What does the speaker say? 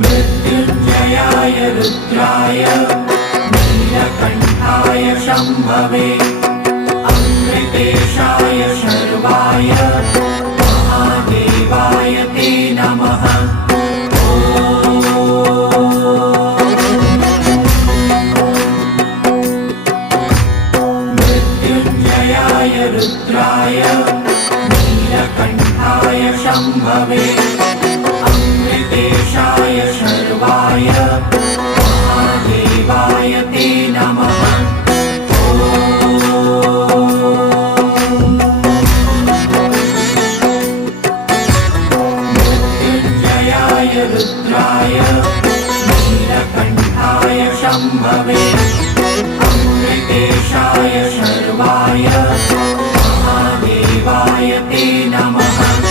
मृत्युञ्जयाय रुद्राय नीलकण्ठाय शम्भवे अमृतेशाय शर्वाय महादेवाय ते नमः। मृत्युञ्जयाय रुद्राय नीलकण्ठाय शम्भवे अमृतेशाय शर्वाय महादेवाय ते नमः। मृत्युञ्जयाय रुद्राय नीलकण्ठाय शम्भवे अमृतेशाय शर्वाय महादेवाय ते नमः।